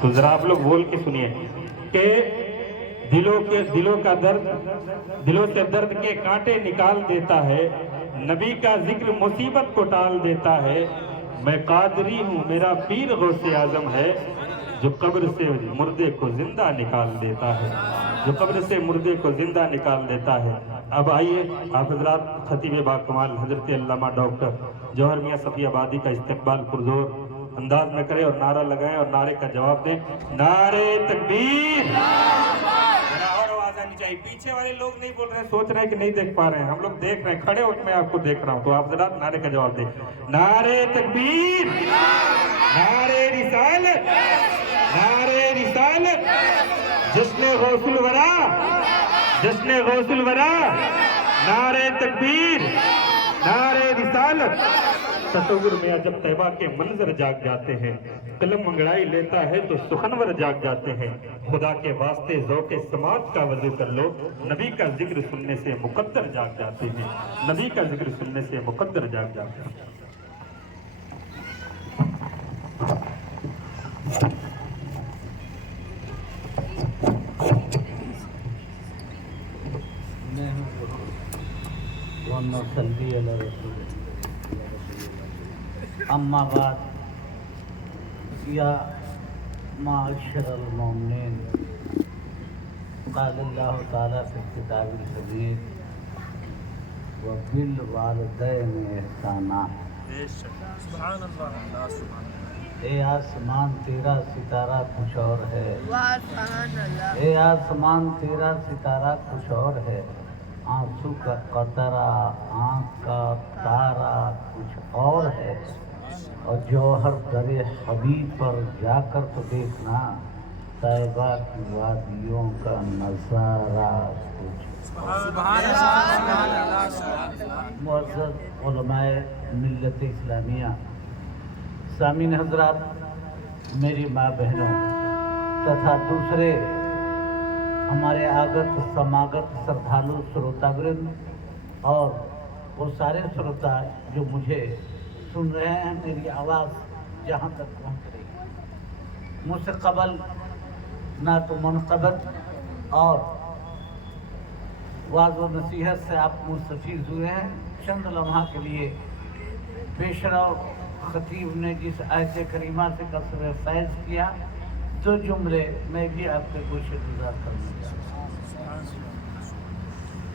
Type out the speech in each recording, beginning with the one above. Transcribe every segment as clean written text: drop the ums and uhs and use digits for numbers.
تو ذرا آپ لوگ بول کے سنیے کہ دلوں کا درد، دلوں سے درد کے کانٹے نکال دیتا ہے، نبی کا ذکر مصیبت کو ٹال دیتا ہے، میں قادری ہوں میرا پیر غوث اعظم ہے، جو قبر سے مردے کو زندہ نکال دیتا ہے، جو قبر سے مردے کو زندہ نکال دیتا ہے۔ اب آئیے آپ حضرات خطیب باکمال حضرت علامہ ڈاکٹر جوہر میاں صفی آبادی کا استقبال پرزور انداز میں کریں اور نعرہ لگائیں اور نعرے کا جواب دیں، نعرہ تکبیر۔ اور آواز آنی چاہیے، پیچھے والے لوگ نہیں بول رہے ہیں، سوچ رہے ہیں کہ نہیں دیکھ پا رہے ہیں، ہم لوگ دیکھ رہے ہیں، کھڑے ہو کے میں آپ کو دیکھ رہا ہوں، تو آپ حضرات نعرے کا جواب دیں، نعرہ تکبیر، نعرہ رسالت، نعرہ رسالت، جشن غوث الورا، جشن غوث الورا، نعرہ تکبیر، نعرہ رسالت۔ تصور میں جب طیبہ کے منظر جاگ جاتے ہیں، قلم انگڑائی لیتا ہے تو سخنور جاگ جاتے ہیں، خدا کے واسطے ذوق سماعت کا وضو کر لو، نبی کا ذکر سننے سے مقدر جاگ جاتے ہیں، نبی کا ذکر سننے سے مقدر جاگ جاتے ہیں۔ ونصلي على رسول اما بعد یا معاشر المؤمنین، قال اللہ تعالیٰ فی کتاب الحکیم وبالوالدین احسانا۔ اے آسمان تیرا ستارہ کچھ اور ہے، اے آسمان تیرا ستارہ کچھ اور ہے، آنسو کا قطرہ آنکھ کا تارا کچھ اور ہے، اور جوہر در حبیب پر جا کر تو دیکھنا، طیبہ کی وادیوں کا نظارہ کچھ۔ معزز علماء ملت اسلامیہ، سامعین حضرات، میری ماں بہنوں تتھا دوسرے ہمارے آگت سماگت سردھالو سروتاگرند اور وہ سارے سروتا جو مجھے سن رہے ہیں، میری آواز جہاں تک پہنچ رہی ہے، مجھ سے قبل نہ تو منقبت اور واعظ و نصیحت سے آپ مستفیض ہوئے ہیں، چند لمحہ کے لیے پیشرو خطیب نے جس آیت کریمہ سے قصر فیض کیا، دو جملے میں بھی آپ کے گوشے گزار کرنا چاہتا ہوں۔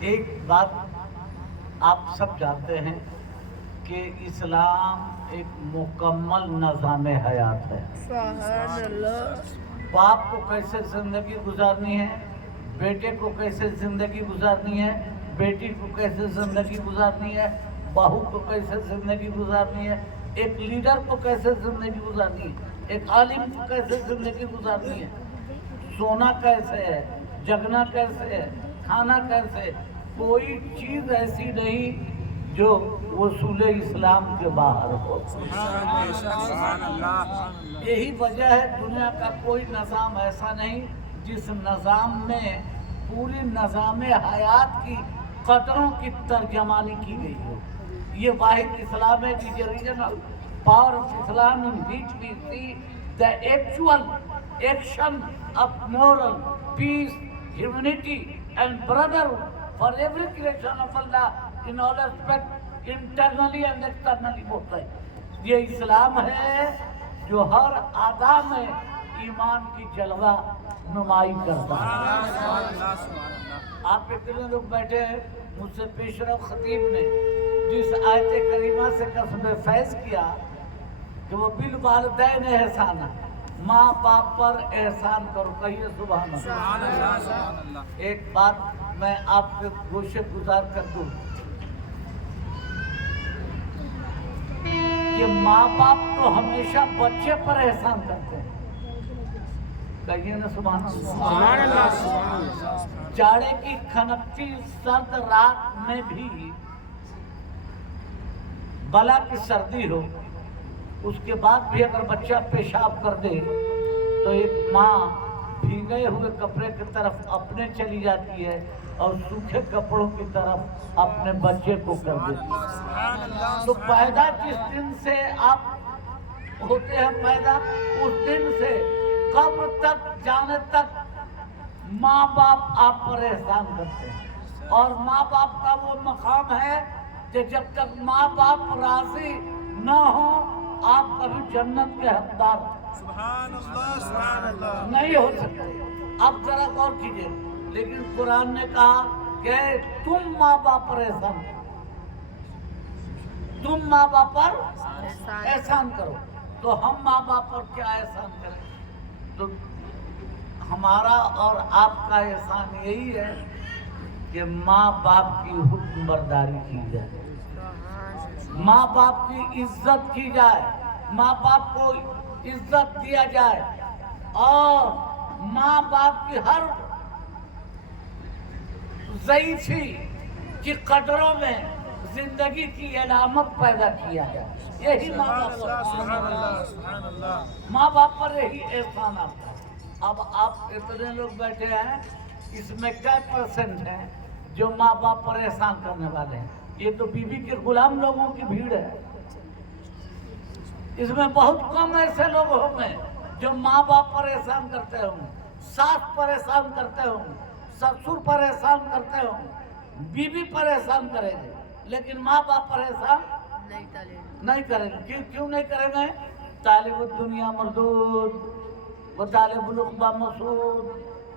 ایک بات آپ سب جانتے ہیں کہ اسلام ایک مکمل نظام حیات ہے۔ باپ کو کیسے زندگی گزارنی ہے، بیٹے کو کیسے زندگی گزارنی ہے، بیٹی کو کیسے زندگی گزارنی ہے، بہو کو کیسے زندگی گزارنی ہے، ایک لیڈر کو کیسے زندگی گزارنی ہے، ایک عالم کو کیسے زندگی گزارنی ہے، سونا کیسے ہے، جگنا کیسے ہے، کھانا کیسے ہے، کوئی چیز ایسی نہیں جو اصول اسلام کے باہر ہو۔ یہی وجہ ہے دنیا کا کوئی نظام ایسا نہیں جس نظام میں پوری نظام حیات کی قدروں کی ترجمانی کی گئی ہو۔ یہ واحد اسلام ہے کہ the original power of Islam in which we see the actual action of moral peace, humanity and brotherhood for every creation of Allah in all aspects, internally and externally ہوتا ہے۔ یہ اسلام ہے جو ہر اعضاء میں ایمان کی جلوہ نمائی کرتا ہے۔ آپ کتنے لوگ بیٹھے ہیں، مجھ سے پیشرو خطیب نے جس آیت کریمہ سے قسم فیض کیا کہ وہ بالوالدین احسانا، ماں باپ پر احسان کرو، کہیے سبحان اللہ۔ ایک بات میں آپ کے گوشے گزار کر دوں کہ ماں باپ تو ہمیشہ بچے پر احسان کرتے ہیں، کہیے نا سبحان اللہ۔ جاڑے کی کھنکتی سرد رات میں بھی بلا کی سردی ہو، اس کے بعد بھی اگر بچہ پیشاب کر دے تو ایک ماں بھیگے ہوئے کپڑے کی طرف اپنے چلی جاتی ہے اور سوکھے کپڑوں کی طرف اپنے بچے کو کر دیتی ہے۔ تو پیدا جس دن سے آپ ہوتے ہیں پیدا، اس دن سے قبر تک جانے تک ماں باپ آپ پر احسان کرتے ہیں، اور ماں باپ کا وہ مقام ہے کہ جب تک ماں باپ راضی نہ ہوں آپ کبھی جنت کے حقدار نہیں ہو سکتے۔ اب ذرا غور کیجیے، لیکن قرآن نے کہا کہ تم ماں باپ پر احسان کرو، تم ماں باپ پر احسان کرو۔ تو ہم ماں باپ پر کیا احسان کریں؟ تو ہمارا اور آپ کا احسان یہی ہے کہ ماں باپ کی حکم برداری کی جائے، ماں باپ کی عزت کی جائے، ماں باپ کو عزت دیا جائے، اور ماں باپ کی ہر ضعیفی کی قدروں میں زندگی کی علامت پیدا کیا جائے۔ یہی ماں باپ پر یہی احسان آتا ہے۔ اب آپ اتنے لوگ بیٹھے ہیں، اس میں کیا پرسنٹ ہیں جو ماں باپ پر احسان کرنے والے ہیں؟ یہ تو بیوی کے غلام لوگوں کی بھیڑ ہے۔ اس میں بہت کم ایسے لوگ ہوں گے جو ماں باپ پر احسان کرتے ہوں، ساس پر احسان کرتے ہوں، سسر پر احسان کرتے ہوں، بیوی پر احسان کریں گے، لیکن ماں باپ پر احسان نہیں کریں گے۔ کیوں نہیں کریں گے؟ طالب الدنیا مردود و طالب العقبہ مسعود،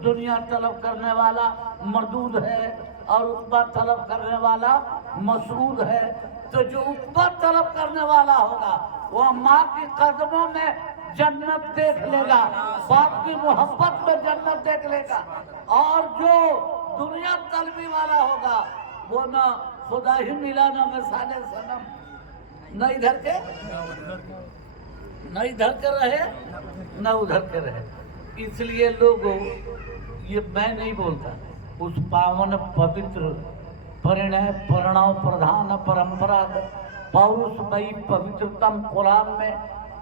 دنیا طلب کرنے والا مردود ہے اور عقبہ طلب کرنے والا مسعود ہے۔ تو جو عقبہ طلب کرنے والا ہوگا وہ ماں کی قدموں میں جنت دیکھ لے گا، باپ کی محبت میں جنت دیکھ لے گا، اور جو دنیا طلبی والا ہوگا وہ نہ خدا ہی ملا نہ مثال صنم، نہ ادھر کے رہے نہ ادھر کے رہے۔ اس لیے لوگوں، یہ میں نہیں بولتا، اس پاون پوتر پرنئے پرنو پردھان پرمپرا پورش مئی پوترتم قرآن میں،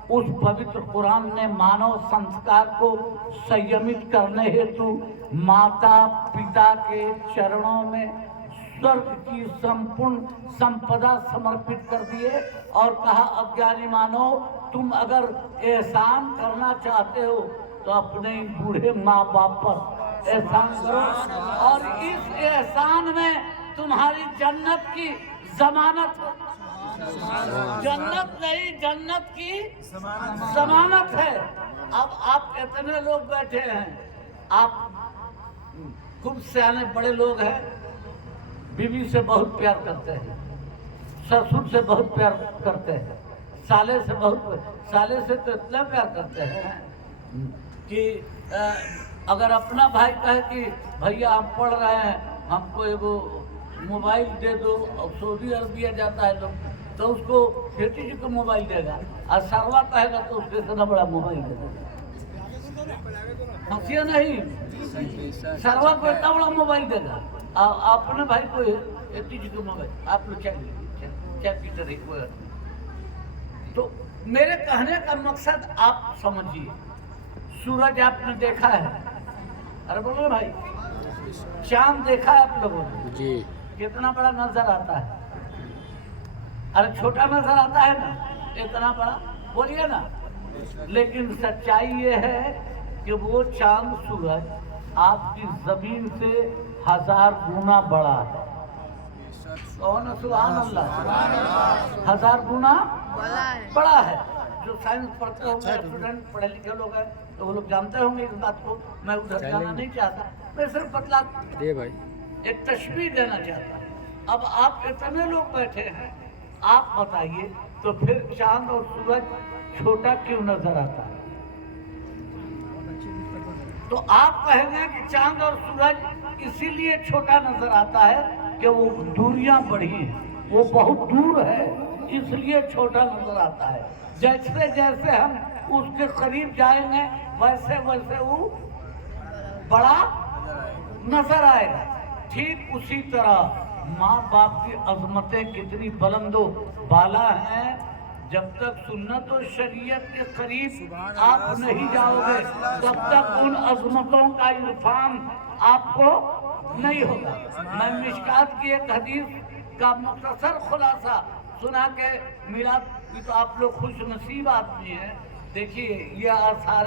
اس پوتر قرآن نے مانو سنسکار کو سیمت کرنے ہیتو ماتا پتا کے چرنوں میں سرگ کی سمپورن سمپدا سمرپت کر دیے، اور کہا اگیانی مانو تم اگر احسان کرنا چاہتے ہو تو اپنے بوڑھے ماں باپ پر احسان کرو، اور اس احسان میں تمہاری جنت کی ضمانت ہے۔ جنت نہیں، جنت کی ضمانت ہے۔ اب آپ اتنے لوگ بیٹھے ہیں، آپ خوب سیانے بڑے لوگ ہیں، بیوی سے بہت پیار کرتے ہیں، سسر سے بہت پیار کرتے ہیں، سالے سے تو اتنا پیار کرتے ہیں کہ اگر اپنا بھائی کہے کہ بھیا ہم پڑھ رہے ہیں، ہم کو ایک موبائل دے دو، اور سعودی عربیہ جاتا ہے لوگ تو اس کو بیٹی جی کو موبائل دے گا، اور سروا کہے گا تو اس سے اتنا بڑا موبائل دے گا۔ ہنسیے نہیں، سروا کو اتنا بڑا موبائل دے گا، اپنے بھائی کو بیٹی جی کو موبائل، آپ لوگ کیا پیٹر ایک وہ۔ تو میرے کہنے کا مقصد آپ سمجھیے، سورج آپ نے دیکھا ہے، ارے بولو بھائی، چاند دیکھا ہے آپ لوگوں نے؟ جی۔ کتنا بڑا نظر آتا ہے، ارے چھوٹا نظر آتا ہے نا، اتنا بڑا بولیے نا، لیکن سچائی یہ ہے کہ وہ چاند سورج آپ کی زمین سے 1000 گنا بڑا ہے۔ سبحان اللہ، 1000 گنا بڑا ہے۔ جو سائنس پڑھتے ہوں گے، اسٹوڈنٹ پڑھے لکھے لوگ ہیں تو وہ لوگ جانتے ہوں گے اس بات کو، میں ادھر جانا نہیں چاہتا، میں صرف بتلا ایک تشبیہ دینا چاہتا ہوں۔ اب آپ اتنے لوگ بیٹھے ہیں، آپ بتائیے تو پھر چاند اور سورج چھوٹا کیوں نظر آتا ہے؟ تو آپ کہیں گے کہ چاند اور سورج اسی لیے چھوٹا نظر آتا ہے کہ وہ دوریاں بڑھی ہیں، وہ بہت دور ہے، اس لیے چھوٹا نظر آتا ہے۔ جیسے جیسے ہم اس کے قریب جائیں گے ویسے ویسے وہ بڑا نظر آئے گا۔ ٹھیک اسی طرح ماں باپ کی عظمتیں کتنی بلند و بالا ہیں، جب تک سنت و شریعت کے قریب آپ نہیں جاؤ گے تب تک ان عظمتوں کا عرفان آپ کو نہیں ہوگا۔ میں مشکات کی ایک حدیث کا مختصر خلاصہ سنا کے میرا بھی، تو آپ لوگ خوش نصیب آدمی ہیں۔ دیکھیے یہ آثار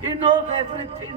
he knows everything,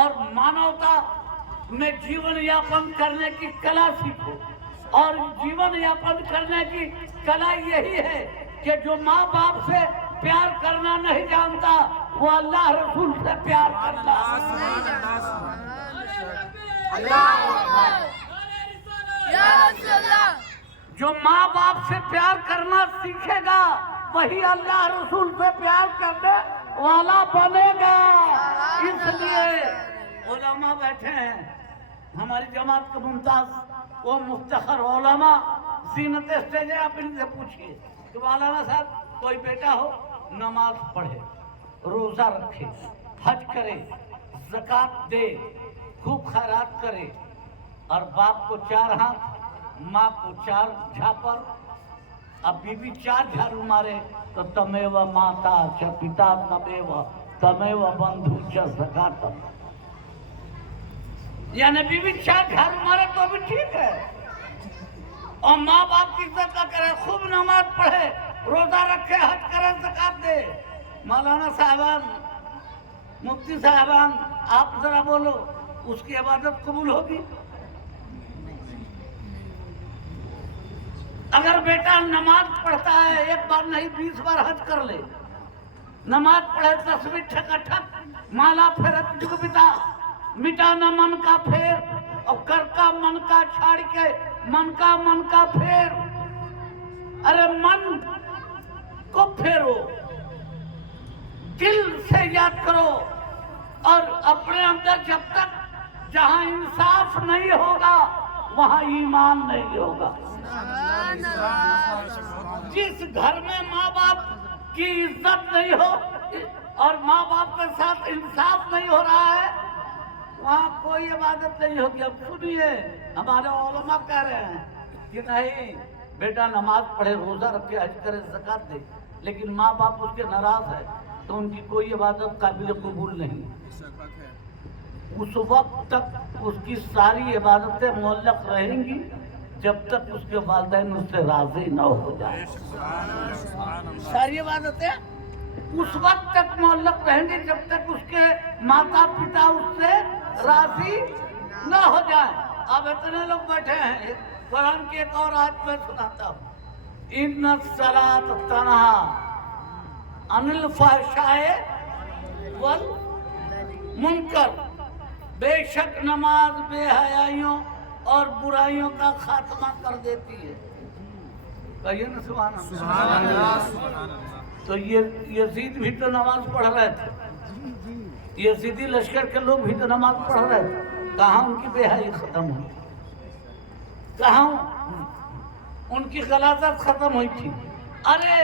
اور مانوتا میں جیون یاپن کرنے کی کلا سیکھو. اور جیون یاپن کرنے کی کلا یہی ہے کہ جو ماں باپ سے پیار کرنا نہیں جانتا وہ اللہ رسول سے پیار کرنا. جو ماں باپ سے پیار کرنا سیکھے گا وہی اللہ رسول سے پیار کرنے والا بنے گا. اس لیے علماء بیٹھے ہیں ہماری جماعت کے ممتاز وہ مفتخر علماء زینت اسٹیج ہے. آپ ان سے پوچھئے کہ مولانا صاحب کوئی بیٹا ہو نماز پڑھے, روزہ رکھے, حج کرے, زکوٰۃ دے, خوب خیرات کرے, اور باپ کو 4 ہاتھ, ماں کو 4 جھاپر, اب بیوی 4 جھاڑو مارے تو تمیو ماتا چ پتا تمیو تمیو بندھو چ زکاتم. یعنی بیوی 4 جھاڑو مارے تو بھی ٹھیک ہے, اور ماں باپ کی عزت نہ کرے, خوب نماز پڑھے, روزہ رکھے, حج کرے, زکات دے. مولانا صاحبان, مفتی صاحبان, آپ ذرا بولو, اس کی عبادت قبول ہوگی؟ اگر بیٹا نماز پڑھتا ہے 1 بار نہیں 20 بار حج کر لے, نماز پڑھے, تسبیح ٹھک ٹھک, مالا پھرت جگ پتا, مٹا نہ من کا پھیر, اور کر کا من کا چھاڑ کے من کا پھیر. ارے من کو پھیرو, دل سے یاد کرو, اور اپنے اندر جب تک جہاں انصاف نہیں ہوگا وہاں ایمان نہیں ہوگا. جس گھر میں ماں باپ کی عزت نہیں ہو اور ماں باپ کے ساتھ انصاف نہیں ہو رہا ہے وہاں کوئی عبادت نہیں ہوگی. اب سنیے, ہمارے علماء کہہ رہے ہیں کہ نہیں, بیٹا نماز پڑھے, روزہ رکھے, حج کرے, زکات دے, لیکن ماں باپ اس کے ناراض ہے تو ان کی کوئی عبادت قابل قبول نہیں. اس وقت تک اس کی ساری عبادتیں معلق رہیں گی جب تک اس کے والدین اس سے راضی نہ ہو جائیں. ساری عبادتیں اس وقت تک معلق رہیں گی جب تک اس کے ماتا پتا اس سے راضی نہ ہو جائیں. اب اتنے لوگ بیٹھے ہیں, قرآن کی ایک اور آیت میں سناتا ہوں, ان الصلاۃ تنہی عن الفحشاء والمنکر, بے شک نماز بے حیائیوں اور برائیوں کا خاتمہ کر دیتی ہے. کہیے نا سبحان اللہ. تو یزید بھی تو نماز پڑھ رہے تھے, یزیدی لشکر کے لوگ بھی تو نماز پڑھ رہے تھے, کہاں ان کی بے حیائی ختم ہوئی, کہاں ان کی غلاظت ختم ہوئی تھی. ارے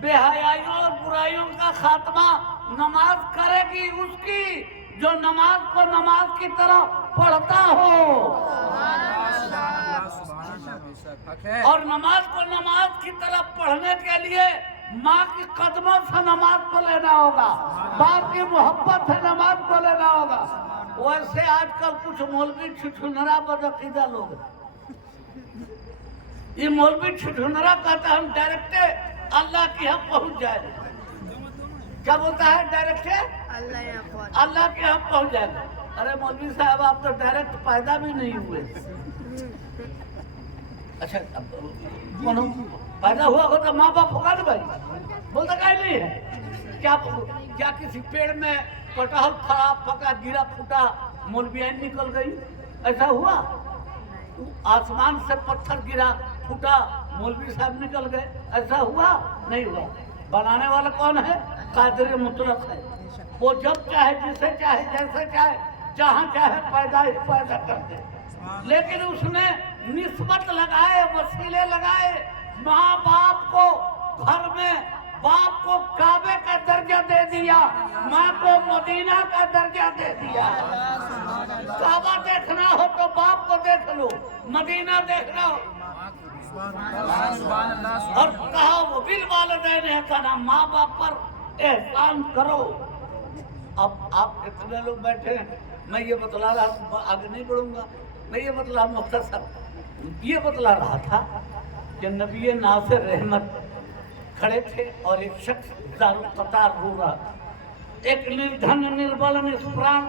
بے حیائیوں اور برائیوں کا خاتمہ نماز کرے گی اس کی جو نماز کو نماز کی طرح پڑھتا ہو, اور نماز کو نماز کی طرح پڑھنے کے لیے ماں کی قدموں سے نماز کو لینا ہوگا, باپ کی محبت سے نماز کو لینا ہوگا. ویسے آج کل کچھ مولوی چھٹھنرا بدعقیدہ لوگ ہیں, یہ مولوی چھٹھنرا کہتا ہے ہم ڈائریکٹ اللہ کی ہم پہنچ جائے. کیا بولتا ہے ڈائریکٹ اللہ کے ہم پہنچ جائے گا. ارے مولوی صاحب آپ تو ڈائریکٹ پیدا بھی نہیں ہوئے. اچھا پیدا ہوا ہوتا ماں باپ ہوگا نا بھائی, بولتا کہ نہیں ہے. کیا کسی پیڑ میں کٹہل پھڑا پکا گرا پھوٹا مولویاں نکل گئی, ایسا ہوا؟ آسمان سے پتھر گرا پھوٹا مولوی صاحب نکل گئے, ایسا ہوا؟ نہیں ہوا. بنانے والا کون ہے؟ قادر مطلق ہے. وہ جب چاہے جسے چاہے جیسے چاہے جہاں چاہے پیدا کر دے. لیکن اس نے نسبت لگائے, وسیلے لگائے. ماں باپ کو گھر میں باپ کو کعبے کا درجہ دے دیا, ماں کو مدینہ کا درجہ دے دیا. کعبہ دیکھنا ہو تو باپ کو دیکھ لو, مدینہ دیکھنا ہو اور کہا وہ بالوالدین احسانا, ماں باپ پر احسان کرو. اب آپ اتنے لوگ بیٹھے ہیں, میں یہ بتلا رہا ہوں, آگے نہیں بڑھوں گا, میں یہ بتلا مختصر یہ بتلا رہا تھا کہ نبی ناصر رحمت کھڑے تھے اور ایک شخص دار قطار رو رہا تھا. ایک نردھن نربل نسپران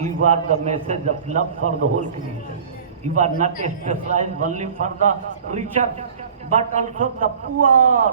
you are the message of love for the whole creation. You are not specialized only for the richer but also the poor.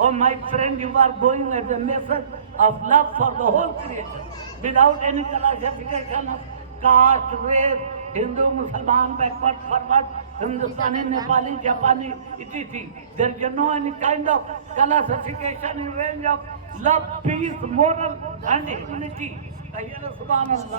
Oh my friend, you are going as a message of love for the whole creation without any classification of caste, race, Hindu, Muslim, backward, forward, Hindustani, Nepali, Japani, etc. There is no any kind of classification in range of love, peace, moral and humanity. Subhan Allah.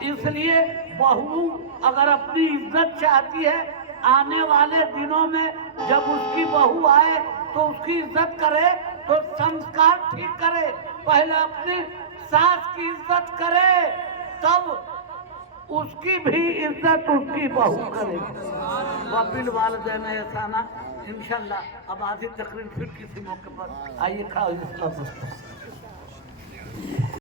اس لیے بہو اگر اپنی عزت چاہتی ہے، آنے والے دنوں میں جب اس کی بہو آئے تو اس کی عزت کرے، تو سنسکار ٹھیک کرے، پہلے اپنی ساس کی عزت کرے، تب اس کی بھی عزت اس کی بہو کرے گی۔ وبالوالدین احسانا، انشاءاللہ اب آدھی تقریر پھر کسی موقع پر آئیے کھڑا ہوئے۔